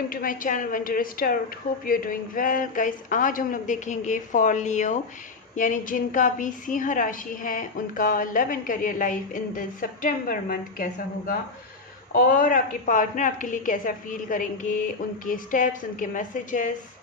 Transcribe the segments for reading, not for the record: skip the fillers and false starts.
Welcome to my channel wonder star. Hope you are doing well guys. आज हम लोग देखेंगे फॉर लियो यानी जिनका भी सिंह राशि है उनका love and career life in the September month कैसा होगा और आपके पार्टनर आपके लिए कैसा फील करेंगे, उनके स्टेप्स, उनके मैसेजेस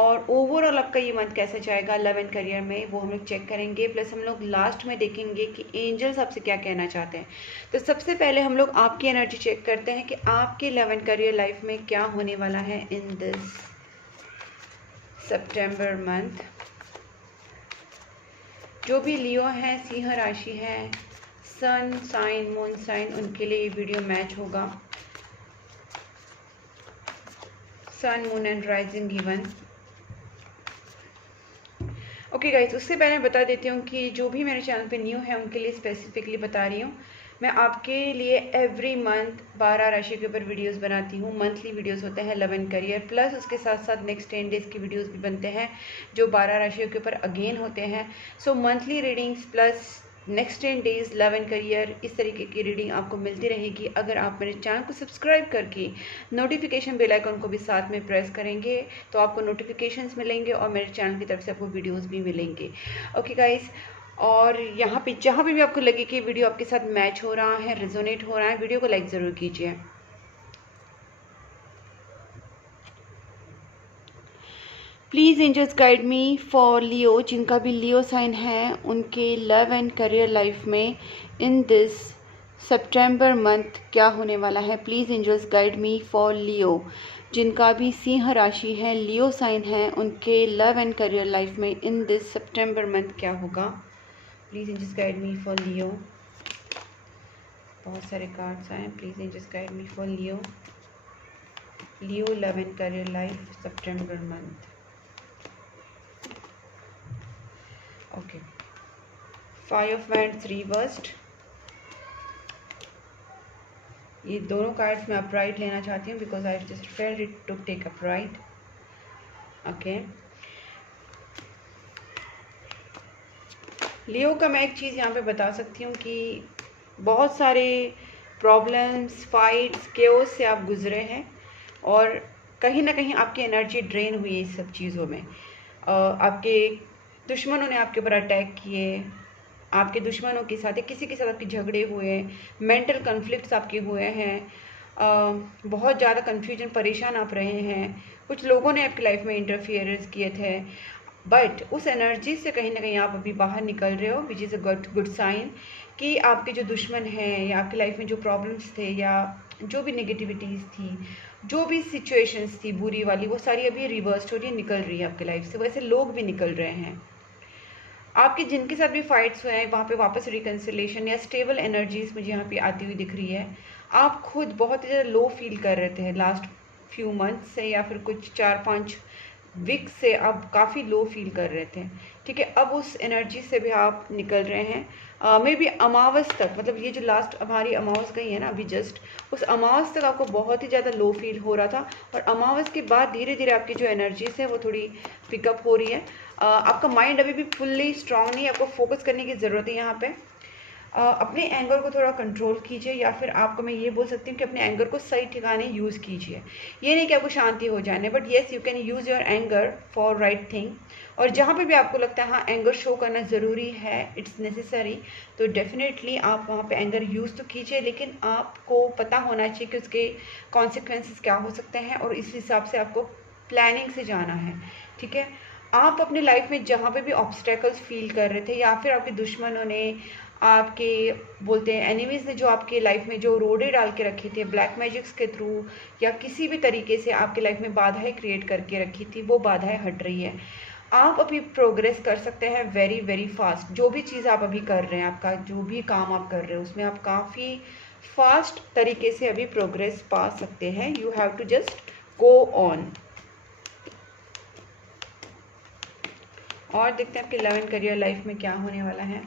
और ओवरऑल आपका ये मंथ कैसा जाएगा लव एंड करियर में, वो हम लोग चेक करेंगे। प्लस हम लोग लास्ट में देखेंगे कि एंजल्स आपसे क्या कहना चाहते हैं। तो सबसे पहले हम लोग आपकी एनर्जी चेक करते हैं कि आपके लव एंड करियर लाइफ में क्या होने वाला है इन दिस सितंबर मंथ। जो भी लियो है, सिंह राशि है, सन साइन, मून साइन, उनके लिए ये वीडियो मैच होगा। Sun, moon and rising given. Okay guys, उससे पहले मैं बता देती हूँ कि जो भी मेरे चैनल पे न्यू है उनके लिए स्पेसिफिकली बता रही हूँ। मैं आपके लिए एवरी मंथ 12 राशि के ऊपर वीडियोस बनाती हूँ। मंथली वीडियोस होते हैं लव एंड करियर, प्लस उसके साथ साथ नेक्स्ट 10 डेज़ की वीडियोस भी बनते हैं जो 12 राशियों के ऊपर अगेन होते हैं। सो monthly readings plus next 10 days love and career, इस तरीके की रीडिंग आपको मिलती रहेगी अगर आप मेरे चैनल को सब्सक्राइब करके नोटिफिकेशन बेल आइकन को भी साथ में प्रेस करेंगे तो आपको नोटिफिकेशंस मिलेंगे और मेरे चैनल की तरफ से आपको वीडियोस भी मिलेंगे। ओके गाइस, और यहाँ पे जहाँ पे भी आपको लगे कि वीडियो आपके साथ मैच हो रहा है, रेजोनेट हो रहा है, वीडियो को लाइक ज़रूर कीजिए। Please angels guide me for Leo, जिनका भी लियो साइन है उनके लव एंड करियर लाइफ में इन दिस सितंबर मंथ क्या होने वाला है। Please angels guide me for Leo, जिनका भी सिंह राशि है, लियो साइन है, उनके लव एंड करियर लाइफ में इन दिस सितंबर मंथ क्या होगा। Please angels guide me for Leo. बहुत सारे कार्ड्स आए। Please angels guide me for Leo. Leo love and career life September month. Okay, 5 of wands reversed. ये दोनों cards मैं upright लेना चाहती हूँ because I just felt it to take upright. Okay, Leo का मैं एक चीज़ यहाँ पे बता सकती हूँ कि बहुत सारे प्रॉब्लम्स, फाइट्स, केओस से आप गुजरे हैं और कहीं ना कहीं आपकी एनर्जी ड्रेन हुई है इस सब चीज़ों में। आपके दुश्मनों ने आपके ऊपर अटैक किए, आपके दुश्मनों के साथ या किसी के साथ आपके झगड़े हुए, मेंटल कन्फ्लिक्ट्स आपके हुए हैं, बहुत ज़्यादा कन्फ्यूजन, परेशान आप रहे हैं, कुछ लोगों ने आपकी लाइफ में इंटरफियरेंस किए थे, बट उस एनर्जी से कहीं ना कहीं आप अभी बाहर निकल रहे हो, which is a good sign कि आपके जो दुश्मन हैं या आपकी लाइफ में जो प्रॉब्लम्स थे या जो भी नेगेटिविटीज़ थी, जो भी सिचुएशंस थी बुरी वाली, वो सारी अभी रिवर्स हो रही है, निकल रही है आपकी लाइफ से। वैसे लोग भी निकल रहे हैं आपके जिनके साथ भी फाइट्स हुए हैं, वहाँ पे वापस रिकन्सिलेशन या स्टेबल एनर्जीज मुझे यहाँ पे आती हुई दिख रही है। आप खुद बहुत ज़्यादा लो फील कर रहे थे लास्ट फ्यू मंथ से या फिर कुछ 4-5 वीक से आप काफ़ी लो फील कर रहे थे। ठीक है, अब उस एनर्जी से भी आप निकल रहे हैं। मे बी अमावस तक, मतलब ये जो लास्ट हमारी अमावस गई है ना अभी जस्ट, उस अमावस तक आपको बहुत ही ज़्यादा लो फील हो रहा था और अमावस के बाद धीरे धीरे आपकी जो एनर्जीज है वो थोड़ी पिकअप हो रही है। आपका माइंड अभी भी फुल्ली स्ट्रांग नहीं है, आपको फोकस करने की ज़रूरत है यहाँ पे। अपने एंगर को थोड़ा कंट्रोल कीजिए या फिर आपको मैं ये बोल सकती हूँ कि अपने एंगर को सही ठिकाने यूज़ कीजिए। ये नहीं कि आपको शांति हो जाने, but yes you can use your anger for right thing. और जहाँ पे भी आपको लगता है हाँ एंगर शो करना ज़रूरी है, इट्स नेसेसरी, तो डेफिनेटली आप वहाँ पे एंगर यूज़ तो कीजिए, लेकिन आपको पता होना चाहिए कि उसके कॉन्सिक्वेंसेस क्या हो सकते हैं और इस हिसाब से आपको प्लानिंग से जाना है। ठीक है, आप अपनी लाइफ में जहाँ पे भी ऑब्स्टेकल्स फील कर रहे थे या फिर आपके दुश्मनों ने, आपके बोलते हैं एनिमीज़ ने जो आपके लाइफ में जो रोड़े डाल के रखे थे ब्लैक मैजिक्स के थ्रू या किसी भी तरीके से आपके लाइफ में बाधाएं क्रिएट करके रखी थी, वो बाधाएं हट रही है। आप अभी प्रोग्रेस कर सकते हैं वेरी वेरी फास्ट। जो भी चीज़ आप अभी कर रहे हैं, आपका जो भी काम आप कर रहे हैं उसमें आप काफ़ी फास्ट तरीके से अभी प्रोग्रेस पा सकते हैं। You have to just go on. और देखते हैं आपके लव एंड करियर लाइफ में क्या होने वाला है।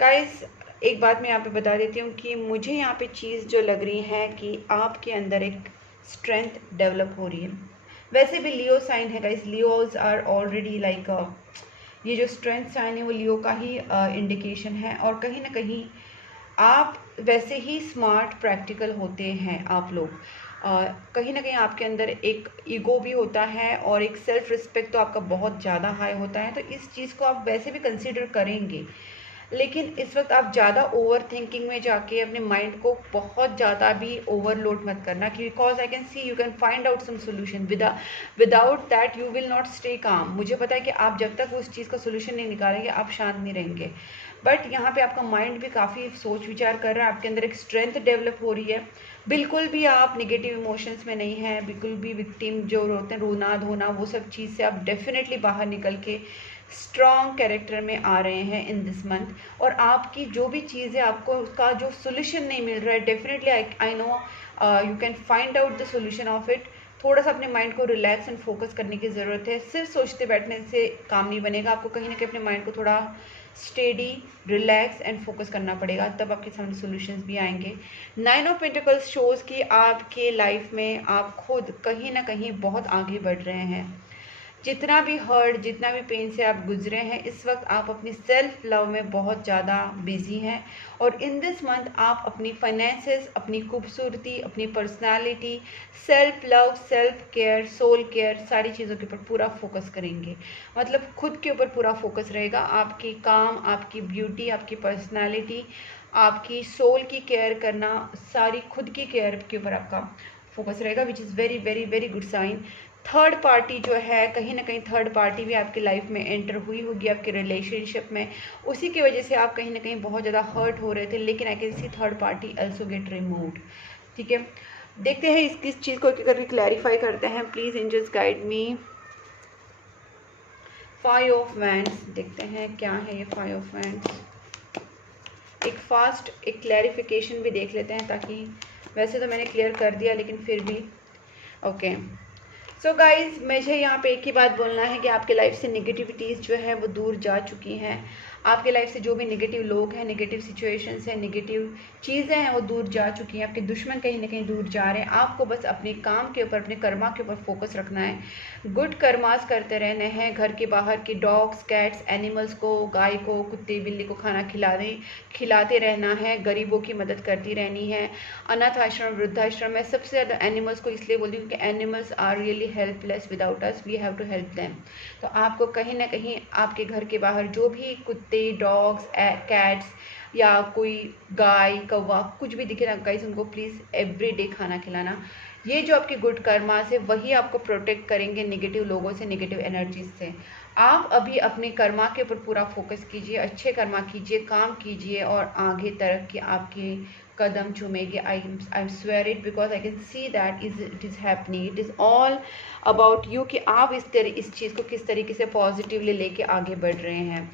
गाइस, एक बात मैं यहाँ पे बता देती हूँ कि मुझे यहाँ पे चीज़ जो लग रही है कि आपके अंदर एक स्ट्रेंथ डेवलप हो रही है। वैसे भी लियो साइन है guys, Leos are already like, ये जो स्ट्रेंथ साइन है वो लियो का ही इंडिकेशन है और कहीं ना कहीं आप वैसे ही स्मार्ट प्रैक्टिकल होते हैं आप लोग। कहीं ना कहीं आपके अंदर एक ईगो भी होता है और एक सेल्फ रिस्पेक्ट तो आपका बहुत ज़्यादा हाई होता है, तो इस चीज़ को आप वैसे भी कंसीडर करेंगे। लेकिन इस वक्त आप ज़्यादा ओवर थिंकिंग में जाके अपने माइंड को बहुत ज़्यादा भी ओवरलोड मत करना, because I can see you can find out some solution, without that you will not stay calm. मुझे पता है कि आप जब तक उस चीज़ का सोल्यूशन नहीं निकालेंगे आप शांत नहीं रहेंगे, बट यहाँ पे आपका माइंड भी काफ़ी सोच विचार कर रहा है, आपके अंदर एक स्ट्रेंथ डेवलप हो रही है। बिल्कुल भी आप नेगेटिव इमोशंस में नहीं हैं, बिल्कुल भी विक्टिम जो होते हैं रोना धोना वो सब चीज़ से आप डेफिनेटली बाहर निकल के स्ट्रॉन्ग कैरेक्टर में आ रहे हैं इन दिस मंथ। और आपकी जो भी चीज़ है आपको उसका जो सोल्यूशन नहीं मिल रहा है, definitely I know you can find out the solution of it. थोड़ा सा अपने माइंड को रिलैक्स एंड फोकस करने की ज़रूरत है, सिर्फ सोचते बैठने से काम नहीं बनेगा, आपको कहीं ना कहीं अपने माइंड को थोड़ा स्टेडी रिलैक्स एंड फोकस करना पड़ेगा, तब आपके सामने सॉल्यूशंस भी आएंगे। 9 ऑफ पेंटिकल्स शोज़ कि आपके लाइफ में आप खुद कहीं ना कहीं बहुत आगे बढ़ रहे हैं। जितना भी हर्ट, जितना भी पेन से आप गुजरे हैं, इस वक्त आप अपनी सेल्फ लव में बहुत ज़्यादा बिजी हैं। और इन दिस मंथ आप अपनी फाइनेंसेस, अपनी खूबसूरती, अपनी personality, self love, self care, soul care, सारी चीज़ों के ऊपर पूरा फोकस करेंगे। मतलब खुद के ऊपर पूरा फोकस रहेगा, आपकी काम, आपकी ब्यूटी, आपकी पर्सनालिटी, आपकी सोल की केयर करना, सारी खुद की केयर के ऊपर आपका फोकस रहेगा, which is very very very good sign. Third party जो है, कहीं ना कहीं थर्ड पार्टी भी आपकी लाइफ में एंटर हुई होगी आपके रिलेशनशिप में, उसी की वजह से आप कहीं ना कहीं बहुत ज़्यादा हर्ट हो रहे थे, लेकिन आई can C third party also get removed. ठीक है, देखते हैं इस चीज़ को करके क्लैरिफाई करते हैं। Please angels guide me. 5 of wands देखते हैं क्या है ये 5 ऑफ वैंड्स। एक फास्ट एक क्लैरिफिकेशन भी देख लेते हैं, ताकि वैसे तो मैंने क्लियर कर दिया लेकिन फिर भी ओके। सो गाइज, मुझे यहाँ पे एक ही बात बोलना है कि आपके लाइफ से नेगेटिविटीज़ जो है वो दूर जा चुकी हैं। आपके लाइफ से जो भी नेगेटिव लोग हैं, नेगेटिव सिचुएशंस हैं, नेगेटिव चीज़ें हैं, वो दूर जा चुकी हैं। आपके दुश्मन कहीं ना कहीं दूर जा रहे हैं। आपको बस अपने काम के ऊपर, अपने कर्मा के ऊपर फोकस रखना है। गुड कर्मास करते रहने हैं। घर के बाहर के डॉग्स, कैट्स, एनिमल्स को, गाय को, कुत्ते बिल्ली को खाना खिलाते रहना है। गरीबों की मदद करती रहनी है। अनाथ आश्रम, वृद्धाश्रम में सबसे ज़्यादा एनिमल्स को इसलिए बोलती हूँ क्योंकि animals are really helpless without us, we have to help them. तो आपको कहीं ना कहीं आपके घर के बाहर जो भी कुत्ते, डॉग्स, कैट्स या कोई गाय, कौवा कुछ भी दिखे ना गाइस, उनको प्लीज़ एवरी डे खाना खिलाना। ये जो आपके गुड कर्मा से वही आपको प्रोटेक्ट करेंगे नेगेटिव लोगों से, नेगेटिव एनर्जीज से। आप अभी अपने कर्मा के ऊपर पूरा फोकस कीजिए, अच्छे कर्मा कीजिए, काम कीजिए और आगे तरक्की आपकी कदम चूमेगी। I swear it, because I can see that it is happening. It is all about you कि आप इस चीज़ को किस तरीके से पॉजिटिवली लेके आगे बढ़ रहे हैं।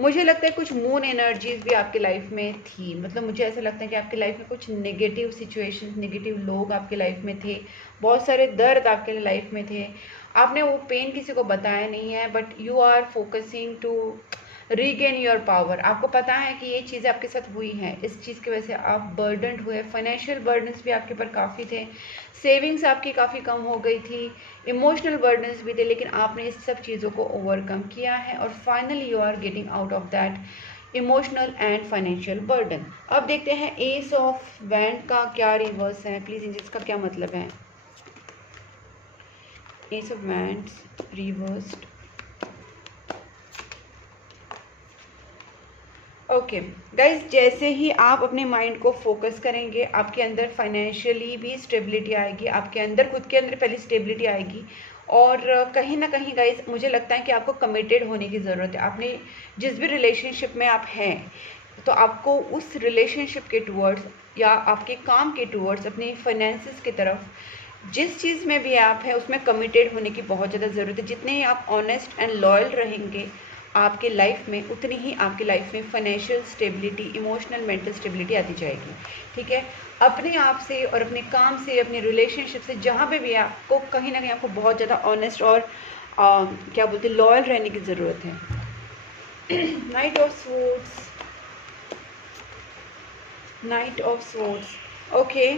मुझे लगता है कुछ मून एनर्जीज भी आपकी लाइफ में थी। मतलब मुझे ऐसा लगता है कि आपकी लाइफ में कुछ नेगेटिव सिचुएशंस, नेगेटिव लोग आपकी लाइफ में थे, बहुत सारे दर्द आपके लाइफ में थे। आपने वो पेन किसी को बताया नहीं है, but you are focusing to regain your power. आपको पता है कि ये चीज़ें आपके साथ हुई हैं, इस चीज़ की वजह से आप बर्डनड हुए। फाइनेंशियल बर्डन्स भी आपके ऊपर काफ़ी थे, सेविंग्स आपकी काफ़ी कम हो गई थी, इमोशनल बर्डन्स भी थे, लेकिन आपने इस सब चीज़ों को ओवरकम किया है और finally you are getting out of that emotional and financial burden. अब देखते हैं एस ऑफ वैंड का क्या रिवर्स है, प्लीज़ इसका क्या मतलब है। S of wands reversed. Okay guys, जैसे ही आप अपने माइंड को फोकस करेंगे आपके अंदर फाइनेंशियली भी स्टेबिलिटी आएगी, आपके अंदर खुद के अंदर पहले स्टेबिलिटी आएगी। और कहीं ना कहीं गाइज मुझे लगता है कि आपको कमिटेड होने की ज़रूरत है। आपने जिस भी रिलेशनशिप में आप हैं, तो आपको उस रिलेशनशिप के टूवर्ड्स या आपके काम के टूवर्ड्स, अपनी फाइनेंसिस की तरफ, जिस चीज़ में भी आप हैं उसमें कमिटेड होने की बहुत ज़्यादा ज़रूरत है। जितने ही आप ऑनेस्ट एंड लॉयल रहेंगे आपके लाइफ में, उतनी ही आपकी लाइफ में financial stability, emotional, mental stability आती जाएगी। ठीक है, अपने आप से और अपने काम से, अपने रिलेशनशिप से, जहाँ पे भी आपको कहीं ना कहीं आपको बहुत ज़्यादा ऑनेस्ट और क्या बोलते हैं, लॉयल रहने की ज़रूरत है। Night of swords, night of swords. Okay,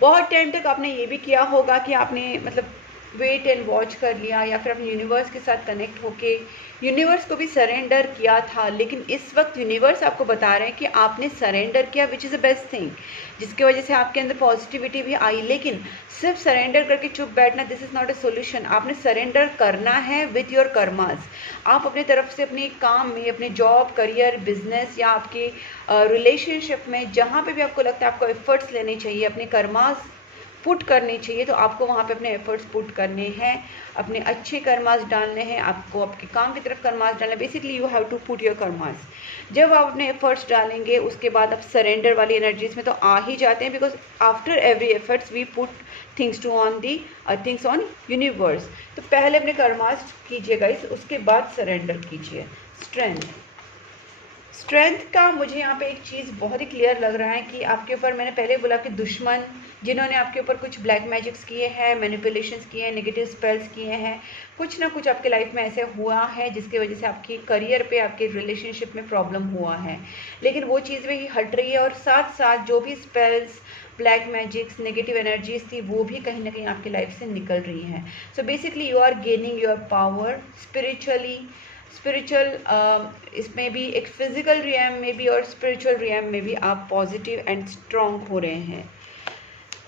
बहुत टाइम तक आपने ये भी किया होगा कि आपने मतलब वेट एंड वॉच कर लिया, या फिर अपने यूनिवर्स के साथ कनेक्ट होके यूनिवर्स को भी सरेंडर किया था, लेकिन इस वक्त यूनिवर्स आपको बता रहे हैं कि आपने सरेंडर किया, which is the best thing, जिसकी वजह से आपके अंदर पॉजिटिविटी भी आई। लेकिन सिर्फ सरेंडर करके चुप बैठना, this is not a solution. आपने सरेंडर करना है विथ योर कर्मास। आप अपनी तरफ से अपने काम में, अपने जॉब, करियर, बिजनेस या आपके रिलेशनशिप में, जहाँ पे भी आपको लगता है आपको एफर्ट्स लेने चाहिए, अपने कर्मास पुट करने चाहिए, तो आपको वहाँ पे अपने एफर्ट्स पुट करने हैं, अपने अच्छे कर्मास डालने हैं, आपको आपके काम की तरफ कर्मास डालना है। Basically you have to put your karmas. जब आप अपने एफर्ट्स डालेंगे उसके बाद आप सरेंडर वाली एनर्जीज में तो आ ही जाते हैं, because after every efforts we put things to on the things on universe. तो पहले अपने कर्मास कीजिए गाइस, उसके बाद सरेंडर कीजिए। स्ट्रेंथ का मुझे यहाँ पे एक चीज़ बहुत ही क्लियर लग रहा है कि आपके ऊपर, मैंने पहले बोला कि दुश्मन जिन्होंने आपके ऊपर कुछ ब्लैक मैजिक्स किए हैं, मैनिपुलेशंस किए हैं, नेगेटिव स्पेल्स किए हैं, कुछ ना कुछ आपके लाइफ में ऐसे हुआ है जिसकी वजह से आपकी करियर पे, आपके रिलेशनशिप में प्रॉब्लम हुआ है। लेकिन वो चीज़ भी हट रही है, और साथ साथ जो भी spells, black magics, negative energies थी, वो भी कहीं ना कहीं आपकी लाइफ से निकल रही हैं। So basically you are gaining your power spiritual, इसमें भी एक फिजिकल रियम में भी और स्पिरिचुअल रियम में भी आप पॉजिटिव एंड स्ट्रॉन्ग हो रहे हैं।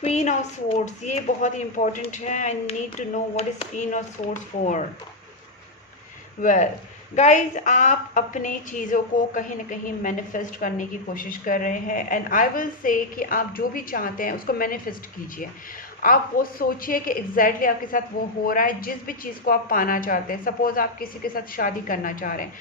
क्वीन ऑफ सोर्ड्स, ये बहुत ही इंपॉर्टेंट है। I need to know what is queen of swords for. Well guys, आप अपने चीज़ों को कहीं ना कहीं मैनिफेस्ट करने की कोशिश कर रहे हैं, एंड आई विल से कि आप जो भी चाहते हैं उसको मैनिफेस्ट कीजिए। आप वो सोचिए कि एग्जैक्टली आपके साथ वो हो रहा है, जिस भी चीज़ को आप पाना चाहते हैं। सपोज़ आप किसी के साथ शादी करना चाह रहे हैं,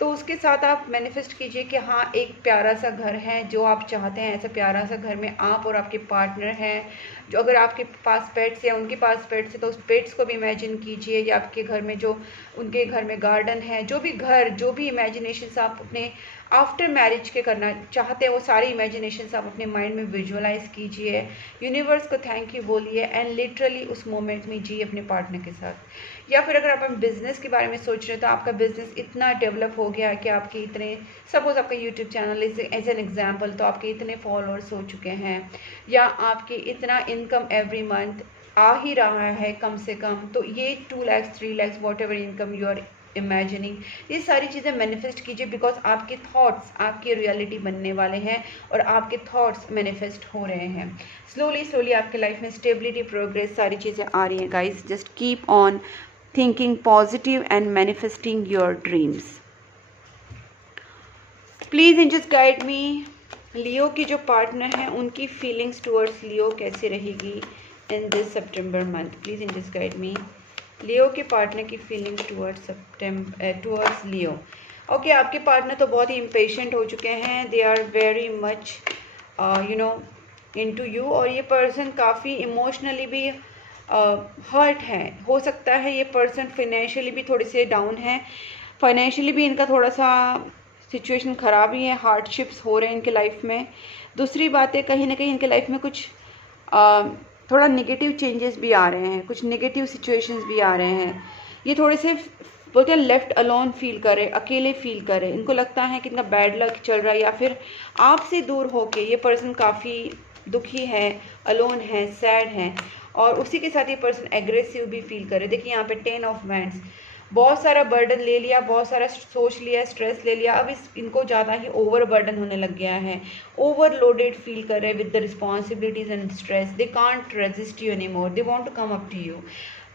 तो उसके साथ आप मैनिफेस्ट कीजिए कि हाँ, एक प्यारा सा घर है जो आप चाहते हैं, ऐसा प्यारा सा घर में आप और आपके पार्टनर हैं। जो अगर आपके पास पेट्स या उनके पास पेट्स है तो उस पेट्स को भी इमेजिन कीजिए, या आपके घर में जो उनके घर में गार्डन है, जो भी घर, जो भी इमेजिनेशंस आप अपने आफ्टर मैरिज के करना चाहते हैं, वो सारी इमेजिनेशंस आप अपने माइंड में विजुअलाइज कीजिए। यूनिवर्स को थैंक यू बोलिए, एंड लिटरली उस मोमेंट में जी अपने पार्टनर के साथ। या फिर अगर आप बिजनेस के बारे में सोच रहे हैं तो आपका बिजनेस इतना डेवलप हो गया कि आपके इतने, सपोज आपका YouTube channel as an example, तो आपके इतने फॉलोअर्स हो चुके हैं, या आपके इतना इनकम एवरी मंथ आ ही रहा है कम से कम, तो ये 2 lakhs 3 lakhs whatever income you are imagining, ये सारी चीज़ें मैनिफेस्ट कीजिए, बिकॉज आपके थॉट्स आपकी रियलिटी बनने वाले हैं, और आपके थॉट्स मैनिफेस्ट हो रहे हैं। स्लोली आपके लाइफ में स्टेबिलिटी, प्रोग्रेस, सारी चीज़ें आ रही हैं guys. Just keep on thinking positive and manifesting your dreams. Please just guide me, Leo की जो पार्टनर हैं उनकी फीलिंग्स टुवर्ड्स लियो कैसी रहेगी in this September month. Please just guide me, Leo के पार्टनर की फीलिंग्स टुवर्ड्स लियो। ओके, आपके partner तो बहुत ही इम्पेशेंट हो चुके हैं, they are very much into you, और ये पर्सन काफ़ी इमोशनली भी हर्ट है। हो सकता है ये पर्सन फाइनेंशियली भी थोड़े से डाउन है, फाइनेंशियली भी इनका थोड़ा सा सिचुएशन ख़राब ही है, हार्डशिप्स हो रहे हैं इनके लाइफ में। दूसरी बात है, कहीं ना कहीं इनके लाइफ में कुछ थोड़ा नेगेटिव चेंजेस भी आ रहे हैं, कुछ नेगेटिव सिचुएशंस भी आ रहे हैं। ये थोड़े से बोलते हैं लेफ्ट अलोन फील करे, अकेले फील करे। इनको लगता है कि इनका बैड लक चल रहा है, या फिर आपसे दूर होके ये पर्सन काफ़ी दुखी है, अलोन है, सैड है, और उसी के साथ ये पर्सन एग्रेसिव भी फील करे। देखिए यहाँ पे 10 ऑफ वैंड्स, बहुत सारा बर्डन ले लिया, बहुत सारा सोच लिया, स्ट्रेस ले लिया, अब इनको ज़्यादा ही ओवर बर्डन होने लग गया है, ओवरलोडेड फील कर रहे हैं with the responsibilities and stress. They can't resist you any more, they want to come up to you.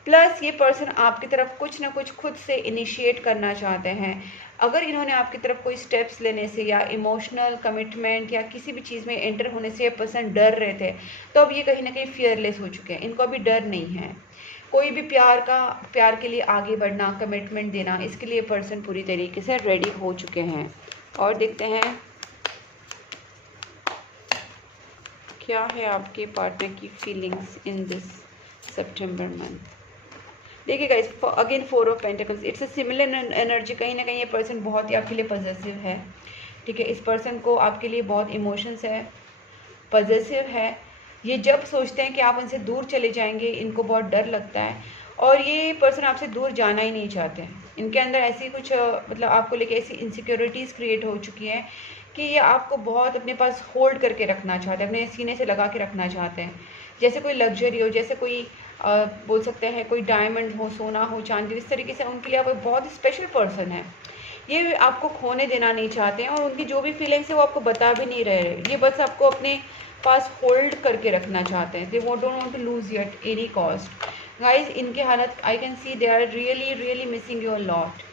Plus ये पर्सन आपकी तरफ कुछ ना कुछ खुद से इनिशिएट करना चाहते हैं। अगर इन्होंने आपकी तरफ कोई स्टेप्स लेने से, या इमोशनल कमिटमेंट या किसी भी चीज़ में एंटर होने से ये पर्सन डर रहे थे, तो अब ये कहीं ना कहीं फियरलेस हो चुके हैं, इनको अभी डर नहीं है। कोई भी प्यार के लिए आगे बढ़ना, कमिटमेंट देना, इसके लिए पर्सन पूरी तरीके से रेडी हो चुके हैं। और देखते हैं क्या है आपके पार्टनर की feelings in this September month. देखिए guys, again 4 of pentacles, it's a similar energy. कहीं ना कहीं ये पर्सन बहुत ही आपके लिए पॉजिटिव है, ठीक है। इस पर्सन को आपके लिए बहुत इमोशंस है, पॉजिटिव है। ये जब सोचते हैं कि आप उनसे दूर चले जाएंगे, इनको बहुत डर लगता है, और ये पर्सन आपसे दूर जाना ही नहीं चाहते हैं। इनके अंदर ऐसी कुछ मतलब आपको लेके ऐसी इनसिक्योरिटीज़ क्रिएट हो चुकी हैं कि ये आपको बहुत अपने पास होल्ड करके रखना चाहते हैं, अपने सीने से लगा के रखना चाहते हैं, जैसे कोई लग्जरी हो, जैसे कोई बोल सकते हैं कोई डायमंड हो, सोना हो, चांदी, इस तरीके से उनके लिए आप एक बहुत स्पेशल पर्सन है। ये आपको खोने देना नहीं चाहते हैं और उनकी जो भी फीलिंग्स है वो आपको बता भी नहीं रहे, ये बस आपको अपने पास होल्ड करके रखना चाहते हैं। They don't want to lose you at any cost. Guys इनके हालत I can see they are really really missing your lot.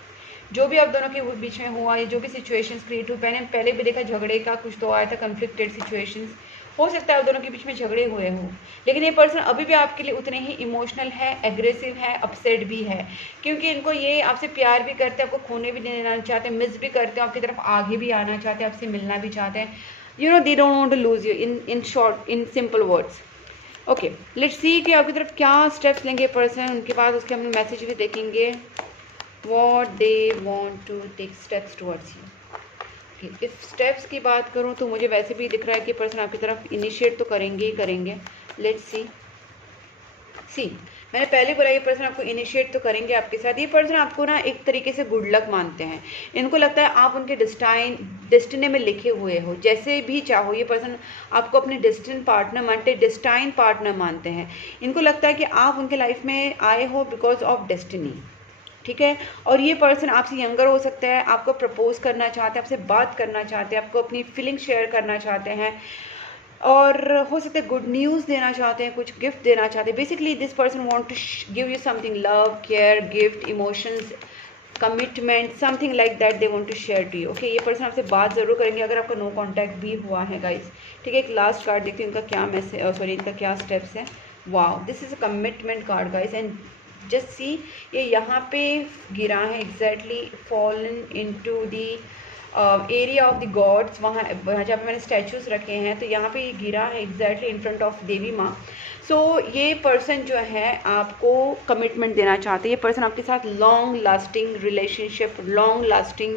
जो भी आप दोनों के बीच में हुआ, ये जो भी सिचुएशंस क्रिएट हुई, मैंने पहले भी देखा झगड़े का कुछ तो आया था, कन्फ्लिक्टेड सिचुएशंस, हो सकता है आप दोनों के बीच में झगड़े हुए हों, लेकिन ये पर्सन अभी भी आपके लिए उतने ही इमोशनल है, एग्रेसिव है, अपसेट भी है, क्योंकि इनको ये आपसे प्यार भी करते हैं, आपको खोने भी देना चाहते हैं, मिस भी करते हैं, आपकी तरफ आगे भी आना चाहते हैं, आपसे मिलना भी चाहते हैं। You know they don't want to lose you in short, in simple words. Okay, let's see कि आपकी तरफ क्या स्टेप्स लेंगे पर्सन, उनके बाद उसके हम मैसेज भी देखेंगे, what they want to take steps towards you. If steps की बात करूं तो मुझे वैसे भी दिख रहा है कि पर्सन आपकी तरफ इनिशिएट तो करेंगे ही करेंगे। लेट्स सी मैंने पहले बोला ये पर्सन आपको इनिशिएट तो करेंगे आपके साथ। ये पर्सन आपको ना एक तरीके से गुड लक मानते हैं, इनको लगता है आप उनके डेस्टिनी में लिखे हुए हो, जैसे भी चाहो ये पर्सन आपको अपने डेस्टिन पार्टनर मानते हैं। इनको लगता है कि आप उनके लाइफ में आए हो बिकॉज ऑफ डेस्टिनी, ठीक है। और ये पर्सन आपसे यंगर हो सकता है, आपको प्रपोज करना चाहते हैं, आपसे बात करना चाहते हैं, आपको अपनी फीलिंग शेयर करना चाहते हैं, और हो सकता है गुड न्यूज़ देना चाहते हैं, कुछ गिफ्ट देना चाहते हैं। Basically this person want to give you something, love, care, gift, emotions, commitment, something like that they want to share to you. Okay, ये पर्सन आपसे बात ज़रूर करेंगे अगर आपका नो कॉन्टैक्ट भी हुआ है गाइस, ठीक है। एक लास्ट कार्ड देखती हूँ इनका क्या मैसेज, सॉरी इनका क्या स्टेप्स है। Wow, this is a commitment card guys, and just see ये यहाँ पे गिरा है, exactly fallen into the area of the gods, वहाँ जहाँ पे मैंने स्टैचूज रखे हैं, तो यहाँ पे ये गिरा है एग्जैक्टली इन फ्रंट ऑफ देवी माँ। सो ये पर्सन जो है आपको कमिटमेंट देना चाहते हैं, ये पर्सन आपके साथ long lasting relationship, long lasting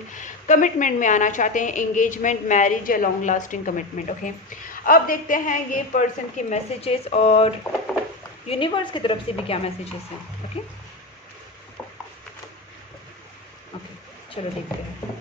commitment में आना चाहते हैं, एंगेजमेंट, मैरिज या लॉन्ग लास्टिंग कमिटमेंट। ओके, अब देखते हैं ये पर्सन के मैसेजेस और यूनिवर्स की तरफ से भी क्या मैसेजेस हैं। ओके ओके, चलो देखते हैं।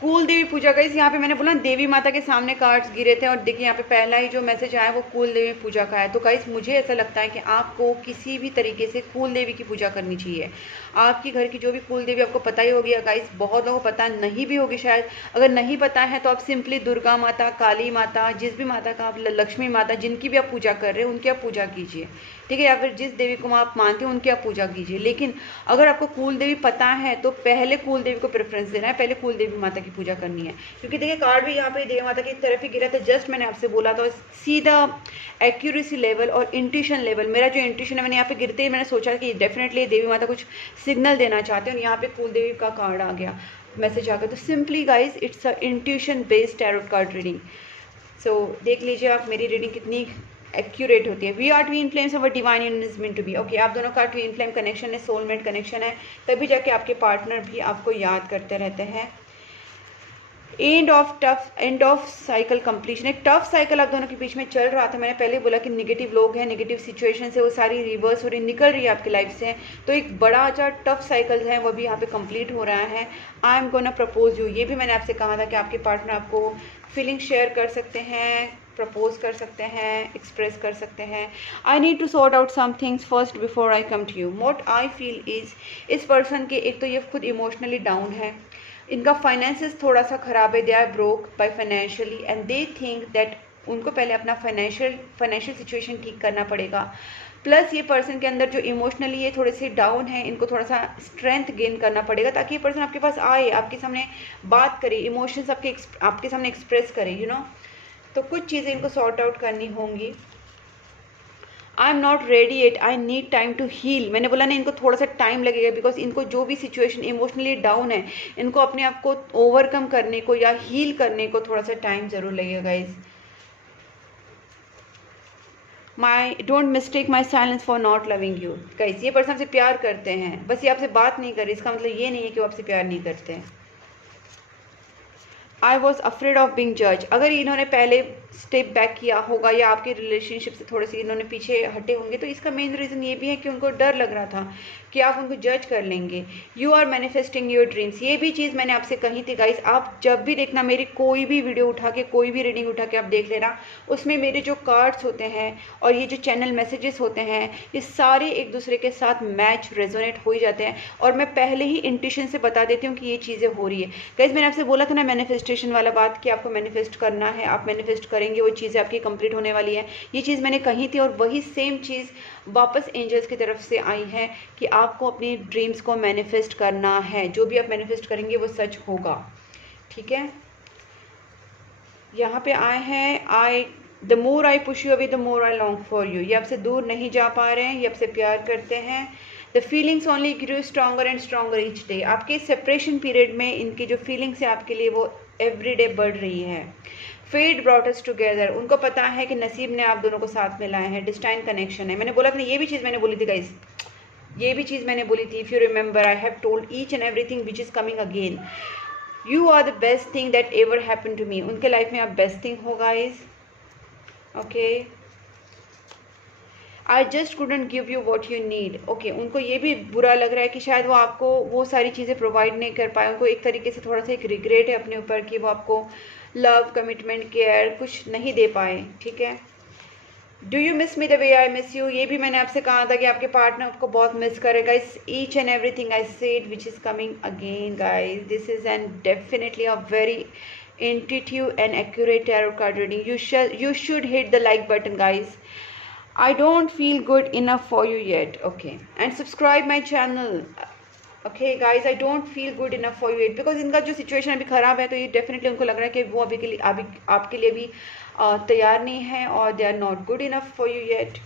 कुल देवी पूजा गाइस, यहाँ पे मैंने बोला देवी माता के सामने कार्ड्स गिरे थे और देखिए यहाँ पे पहला ही जो मैसेज आया वो कुल देवी पूजा का है। तो गाइस मुझे ऐसा लगता है कि आपको किसी भी तरीके से कुल देवी की पूजा करनी चाहिए। आपके घर की जो भी कुल देवी आपको पता ही होगी गाइस, बहुत लोगों को पता नहीं भी होगी शायद। अगर नहीं पता है तो आप सिंपली दुर्गा माता, काली माता, जिस भी माता का आप, लक्ष्मी माता, जिनकी भी आप पूजा कर रहे हो उनकी आप पूजा कीजिए, ठीक है। या फिर जिस देवी को आप मानते हो उनकी आप पूजा कीजिए। लेकिन अगर आपको कुल देवी पता है तो पहले कुल देवी को प्रेफरेंस देना है, पहले कुल देवी माता की पूजा करनी है। क्योंकि देखिए कार्ड भी यहाँ पे देवी माता की तरफ ही गिरा था, जस्ट मैंने आपसे बोला था सी द एक्यूरेसी लेवल और इंट्यूशन लेवल। मेरा जो इंट्यूशन है, मैंने यहाँ पे गिरते ही मैंने सोचा कि डेफिनेटली देवी माता कुछ सिग्नल देना चाहते हैं और यहाँ पे कुल देवी का कार्ड आ गया, मैसेज आ गया। तो simply guys it's a intuition based tarot card reading. सो देख लीजिए आप मेरी रीडिंग कितनी एक्यूरेट होती है। We are twin flames, our divine union is meant to be. Okay, आप दोनों का ट्विन फ्लेम कनेक्शन है, सोलमेट कनेक्शन है, तभी जाके आपके पार्टनर भी आपको याद करते रहते हैं। एंड ऑफ साइकिल कंप्लीशन, एक टफ साइकिल आप दोनों के बीच में चल रहा था। मैंने पहले बोला कि नेगेटिव लोग हैं, नेगेटिव सिचुएशन से वो सारी रिवर्स हो रही, निकल रही है आपकी लाइफ से। तो एक बड़ा जो टफ साइकिल है वो भी यहाँ पे कंप्लीट हो रहा है। I am gonna propose you, ये भी मैंने आपसे कहा था कि आपके पार्टनर आपको फीलिंग शेयर कर सकते हैं, प्रपोज कर सकते हैं, एक्सप्रेस कर सकते हैं। I need to sort out some things first before I come to you. What I feel is, इस पर्सन के एक तो ये खुद इमोशनली डाउन है, इनका फाइनेंसेस थोड़ा सा ख़राब है, they are broke by financially and they think that उनको पहले अपना फाइनेंशियल सिचुएशन ठीक करना पड़ेगा। प्लस ये पर्सन के अंदर जो इमोशनली ये थोड़े से डाउन है, इनको थोड़ा सा स्ट्रेंथ गेन करना पड़ेगा ताकि ये पर्सन आपके पास आए, आपके सामने बात करे, इमोशंस आपके सामने एक्सप्रेस करे, यू नो। तो कुछ चीज़ें इनको सॉर्ट आउट करनी होंगी। I am not ready at, I need time to heal. मैंने बोला ना इनको थोड़ा सा टाइम लगेगा बिकॉज इनको जो भी सिचुएशन इमोशनली डाउन है, इनको अपने आप को ओवरकम करने को या हील करने को थोड़ा सा टाइम ज़रूर लगेगा guys. My don't mistake my silence for not loving you. Guys ये पर्सन आपसे प्यार करते हैं, बस ये आपसे बात नहीं कर रही, इसका मतलब ये नहीं है कि वो आपसे प्यार नहीं करते हैं। I was afraid of being जज, अगर इन्होंने पहले स्टेप बैक किया होगा या आपके रिलेशनशिप से थोड़े से इन्होंने पीछे हटे होंगे, तो इसका मेन रीज़न ये भी है कि उनको डर लग रहा था कि आप उनको जज कर लेंगे। You are manifesting your dreams, ये भी चीज़ मैंने आपसे कही थी गाइस। आप जब भी देखना मेरी कोई भी वीडियो उठा के, कोई भी रीडिंग उठा के आप देख लेना, उसमें मेरे जो कार्ड्स होते हैं और ये जो चैनल मैसेजेस होते हैं, ये सारे एक दूसरे के साथ मैच रेजोनेट हो ही जाते हैं। और मैं पहले ही इंट्यूशन से बता देती हूँ कि ये चीज़ें हो रही है। गाइस मैंने आपसे बोला था ना मैनिफेस्टेशन वाला बात, कि आपको मैनिफेस्ट करना है, आप मैनिफेस्ट करेंगे, वो चीज़ें आपकी कंप्लीट होने वाली है। ये चीज़ मैंने कही थी और वही सेम चीज़ वापस एंजल्स की तरफ से आई है कि आपको अपनी ड्रीम्स को मैनिफेस्ट करना है। जो भी आप मैनिफेस्ट करेंगे वो सच होगा, ठीक है। यहाँ पे आए हैं the more I push you away the more I long for you. ये आपसे दूर नहीं जा पा रहे हैं, ये आपसे प्यार करते हैं। The feelings only grow stronger and stronger each day. आपके सेपरेशन पीरियड में इनकी जो फीलिंग्स है आपके लिए वो एवरी डे बढ़ रही है। फेट ब्रॉट अस टुगेदर, उनको पता है कि नसीब ने आप दोनों को साथ मिलाए हैं। डिस्टाइन कनेक्शन है, मैंने बोला था ये भी चीज़ मैंने बोली थी गाइस, ये भी चीज़ मैंने बोली थी। If you remember I have told each and everything which is coming again. You are the best thing that ever happen to me. उनके लाइफ में आप बेस्ट थिंग हो guys, okay. I just couldn't give you what you need, okay. उनको ये भी बुरा लग रहा है कि शायद वो आपको वो सारी चीज़ें प्रोवाइड नहीं कर पाए। उनको एक तरीके से थोड़ा सा एक रिग्रेट है अपने ऊपर कि वो आपको लव, कमिटमेंट, केयर कुछ नहीं दे पाए, ठीक है। Do you miss me the way I miss you, ये भी मैंने आपसे कहा था कि आपके पार्टनर आपको बहुत मिस करेगा। इस each and everything I said which is coming again guys, this is and definitely a very intuitive and accurate tarot card reading. You should hit the like button guys. I don't feel good enough for you yet, okay, and subscribe my channel, okay guys. I don't feel good enough for you yet because इनका जो situation अभी ख़राब है, तो ये definitely उनको लग रहा है कि वो अभी के लिए आपके लिए भी तैयार नहीं है और they are not good enough for you yet,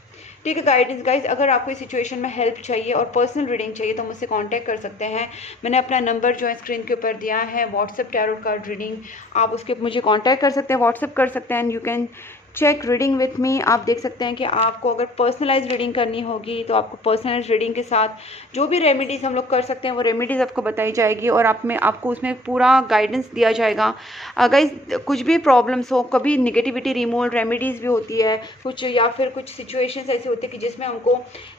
ठीक है गाइडेंस गाइज। अगर आपको इस सिचुएशन में हेल्प चाहिए और पर्सनल रीडिंग चाहिए तो मुझसे कांटेक्ट कर सकते हैं। मैंने अपना नंबर जो है स्क्रीन के ऊपर दिया है, व्हाट्सएप टैरो कार्ड रीडिंग, आप उसके मुझे कांटेक्ट कर सकते हैं, व्हाट्सएप कर सकते हैं and you can check reading with me. आप देख सकते हैं कि आपको अगर पर्सनलाइज रीडिंग करनी होगी तो आपको पर्सनलाइज रीडिंग के साथ जो भी रेमेडीज़ हम लोग कर सकते हैं वो रेमेडीज़ आपको बताई जाएगी और आपको उसमें पूरा गाइडेंस दिया जाएगा। अगर कुछ भी प्रॉब्लम्स हो, कभी निगेटिविटी रिमूवल रेमेडीज़ भी होती है कुछ, या फिर कुछ सिचुएशंस ऐसी होती है कि जिसमें हमको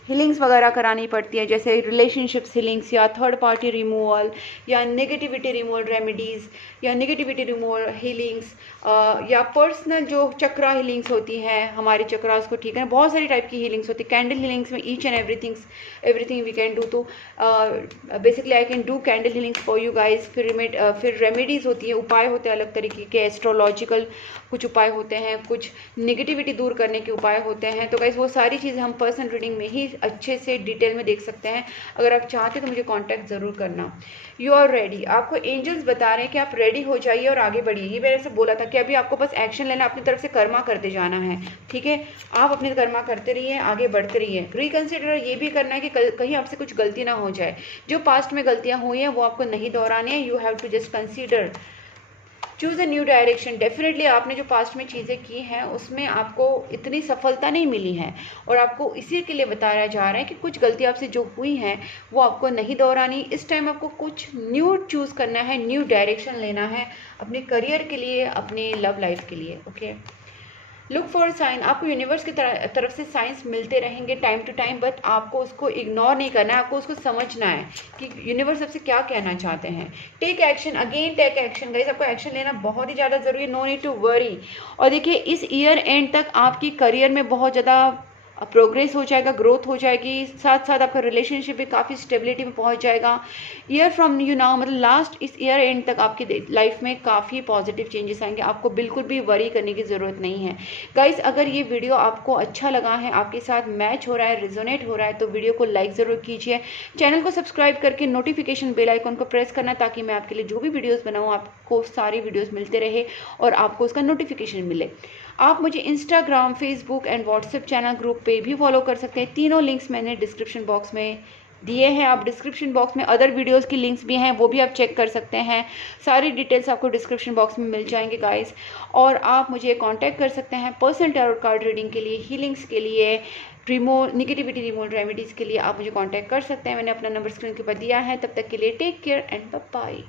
हीलिंग्स वगैरह करानी पड़ती है, जैसे रिलेशनशिप्स हीलिंग्स या थर्ड पार्टी रिमूवल या नेगेटिविटी रिमूवल रेमेडीज़ या नेगेटिविटी रिमूवल हीलिंग्स या पर्सनल जो चक्रा हीलिंग्स होती हैं, हमारे चक्रास को ठीक है, बहुत सारी टाइप की हीलिंग्स होती है। कैंडल हीलिंग्स में each and everything we can do. तो basically I can do candle healings for you guys. फिर रेमेडीज़ होती है, उपाय होते हैं अलग तरीके के, एस्ट्रोलॉजिकल कुछ उपाय होते हैं, कुछ नेगेटिविटी दूर करने के उपाय होते हैं। तो गाइज वो सारी चीज़ें हम पर्सनल रीडिंग में ही अच्छे से डिटेल में देख सकते हैं। अगर आप चाहते तो मुझे कॉन्टैक्ट ज़रूर करना। यू आर रेडी, आपको एंजल्स बता रहे हैं कि आप रेडी हो जाइए और आगे बढ़िए। ये मैंने से बोला था कि अभी आपको बस एक्शन लेना, अपनी तरफ से कर्मा करते जाना है, ठीक है। आप अपनी कर्मा करते रहिए, आगे बढ़ते रहिए। रिकंसिडर ये भी करना है कि कहीं आपसे कुछ गलती ना हो जाए। जो पास्ट में गलतियां हुई हैं वो आपको नहीं दोहरानी है। You have to just consider, choose a new direction. Definitely आपने जो पास्ट में चीज़ें की हैं उसमें आपको इतनी सफलता नहीं मिली है और आपको इसी के लिए बताया जा रहा है कि कुछ गलती आपसे जो हुई हैं वो आपको नहीं दोहरानी। इस टाइम आपको कुछ न्यू चूज़ करना है, न्यू डायरेक्शन लेना है अपने करियर के लिए, अपने लव लाइफ के लिए, ओके। लुक फॉर साइन, आपको यूनिवर्स की तरफ से साइंस मिलते रहेंगे टाइम टू टाइम, बट आपको उसको इग्नोर नहीं करना है, आपको उसको समझना है कि यूनिवर्स आपसे क्या कहना चाहते हैं। Take action, again take action guys, आपको एक्शन लेना बहुत ही ज़्यादा ज़रूरी है। No need to worry. और देखिए इस ईयर एंड तक आपकी करियर में बहुत ज़्यादा प्रोग्रेस हो जाएगा, ग्रोथ हो जाएगी, साथ साथ आपका रिलेशनशिप भी काफ़ी स्टेबिलिटी में पहुंच जाएगा। ईयर फ्रॉम यू नाउ, मतलब लास्ट इस ईयर एंड तक आपकी लाइफ में काफ़ी पॉजिटिव चेंजेस आएंगे। आपको बिल्कुल भी वरी करने की ज़रूरत नहीं है गाइस। अगर ये वीडियो आपको अच्छा लगा है, आपके साथ मैच हो रहा है, रिजोनेट हो रहा है, तो वीडियो को लाइक ज़रूर कीजिए। चैनल को सब्सक्राइब करके नोटिफिकेशन बेल आइकन को प्रेस करना, ताकि मैं आपके लिए जो भी वीडियोज़ बनाऊँ आपको सारी वीडियोज़ मिलते रहे और आपको उसका नोटिफिकेशन मिले। आप मुझे Instagram, Facebook and WhatsApp channel group पे भी फॉलो कर सकते हैं। तीनों लिंक्स मैंने डिस्क्रिप्शन बॉक्स में दिए हैं। आप डिस्क्रिप्शन बॉक्स में अदर वीडियोस की लिंक्स भी हैं, वो भी आप चेक कर सकते हैं। सारी डिटेल्स आपको डिस्क्रिप्शन बॉक्स में मिल जाएंगे गाइस। और आप मुझे कांटेक्ट कर सकते हैं पर्सनल टैरो कार्ड रीडिंग के लिए, हीलिंग्स के लिए, निगेटिविटी रिमूवल रेमेडीज़ के लिए आप मुझे कांटेक्ट कर सकते हैं। मैंने अपना नंबर स्क्रीन के ऊपर दिया है। तब तक के लिए take care and bye bye.